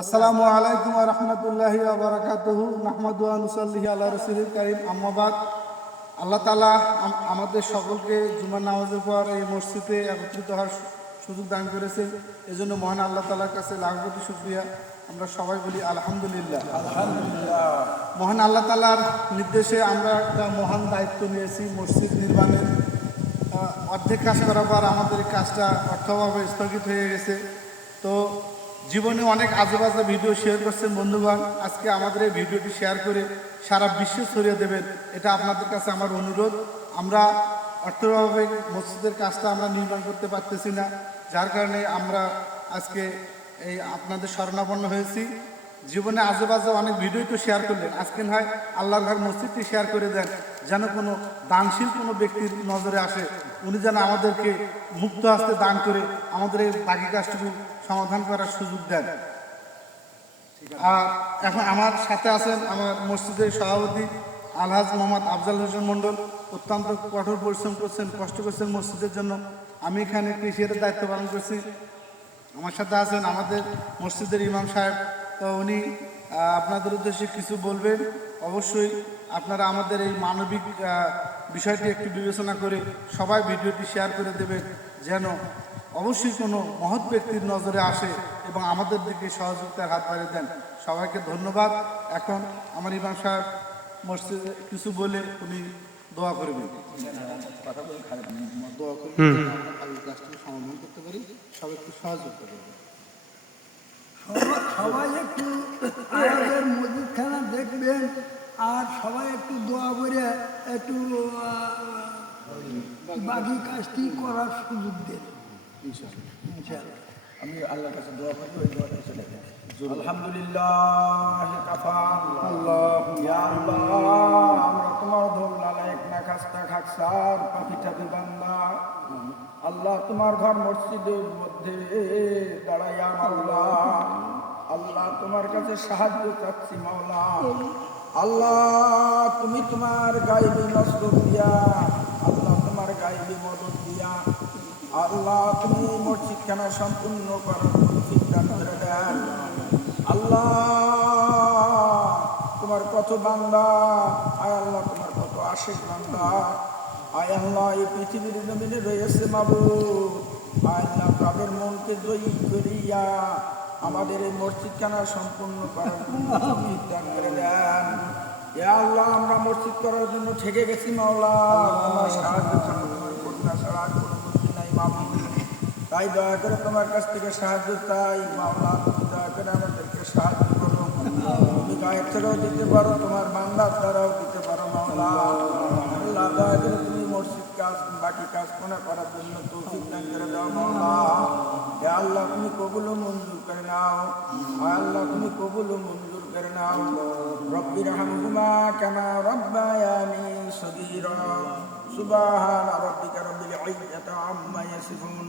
আসসালামু আলাইকুম রহমতুল্লাহি আবরাকাতুহু নাহমাদু আনুসাল্লিহি আল্লাহ রসুল করিম। আম্মাবাদ আল্লাহ তালা আমাদের সকলকে জুমার নামাজের পর এই মসজিদে একত্রিত হওয়ার সুযোগ দান করেছে এজন্য মহান আল্লাহ তালার কাছে লাখ কোটি শুক্রিয়া। আমরা সবাই বলি আলহামদুলিল্লাহ। মহান আল্লাহ তালার নির্দেশে আমরা একটা মহান দায়িত্ব নিয়েছি মসজিদ নির্মাণের। অর্ধেক কাজ করার পর আমাদের কাজটা অর্থভাবে স্থগিত হয়ে গেছে। তো জীবনে অনেক আজেবাজে ভিডিও শেয়ার করছেন বন্ধুগণ। আজকে আমাদের এই ভিডিওটি শেয়ার করে সারা বিশ্বে ছড়িয়ে দেবেন। এটা আপনাদের কাছে আমার অনুরোধ। আমরা অর্থভাবে মসজিদের কাজটা আমরা নির্মাণ করতে পারতেছি না। যার কারণে আমরা আজকে এই আপনাদের শরণাপন্ন হয়েছি। জীবনে আজেবাজে অনেক ভিডিও তো শেয়ার করলেন। আজকে হয় আল্লাহর ঘর মসজিদটি শেয়ার করে দেন। যেন কোনো দানশীল কোনো ব্যক্তির নজরে আসে। উনি যেন আমাদেরকে মুক্ত হস্তে দান করে আমাদের এই বাকি কাজটুকু সমাধান করার সুযোগ দেন। আর এখন আমার সাথে আছেন আমার মসজিদের সভাপতি আলহাজ মোহাম্মদ আফজাল হোসেন মণ্ডল। অত্যন্ত কঠোর পরিশ্রম করছেন, কষ্ট করছেন মসজিদের জন্য। আমি এখানে কৃষির দায়িত্ব পালন করছি। আমার সাথে আছেন আমাদের মসজিদের ইমাম সাহেব। তো উনি আপনাদের উদ্দেশ্যে কিছু বলবেন? অবশ্যই আপনারা আমাদের এই মানবিক বিষয়টি একটু বিবেচনা করে সবাই ভিডিওটি শেয়ার করে দেবেন, যেন অবশ্যই কোনো মহৎ ব্যক্তির নজরে আসে এবং আমাদের দিকে সহযোগিতার হাত বাড়িয়ে দেন। সবাইকে ধন্যবাদ। এখন আমার ইমাম সাহেব মসজিদে কিছু বলে উনি দোয়া করবেন। দোয়া করে সমাধান করতে পারি সবাই একটু সহযোগিতা করবেন সবাই- সবাই একটু আমাদের মসজিদখানা দেখবেন আর সবাই একটু দোয়া করে একটু আহ, বাকি কাজটি করার সুযোগ দেন। আমি আল্লাহর কাছে দোয়া করব ওই দোয়াটা চলে কাফা আল্লাহ আল্লাহ তোমার আল্লাহ তোমার ঘর মসজিদের মধ্যে দাঁড়াইয়া মাওলা আল্লাহ তোমার কাছে সাহায্য চাচ্ছি মাওলা। আল্লাহ, তুমি তোমার গাইবি নষ্ট দিয়া আল্লাহ তোমার গাইবি মদত দিয়া আল্লাহ, তুমি মসজিদখানা সম্পূর্ণ করার দান করে দেন আল্লাহ, তোমার কত বান্দা? আয় আল্লাহ, তোমার কত আশিক বান্দা? আয় আল্লাহ, এই পৃথিবীর জমিনে রয়েছে মাবুদ। আয় আল্লাহ, তাদের মনকে জয়ী করিয়া আমাদের এই মসজিদখানা সম্পূর্ণ করার দান করে দেন এ আল্লাহ, আমরা মসজিদ করার জন্য ঠেকে গেছি, মাওলা। তোমার সাহায্য ছাড়া তোমার করুণা ছাড়া আর কোনো গতি নাই মাবুদ তাই দয়া করে তোমার কাছ থেকে সাহায্য চাই। মাওলা, তুমি দয়া করে আমাদেরকে সাহায্য করো। তুমি গায়ের থেকেও দিতে পারো, তোমার বান্দার দ্বারাও দিতে পারো, মাওলা। আল্লাহ, দয়া করে তুমি মসজিদ কাজ, বাকি কাজ কোনা করার জন্য তৌফিক দান করে দাও, মাওলা। হে আল্লাহ, তুমি কবুল মঞ্জুর করে নাও। আল্লাহ, তুমি কবুল মঞ্জুর করে নাও। রব্বির হামহুমা কামা রব্বায়ানি সগীরা। সুবহান রাব্বিকা রব্বিল ইজ্জাতি আম্মা ইয়াসিফুন।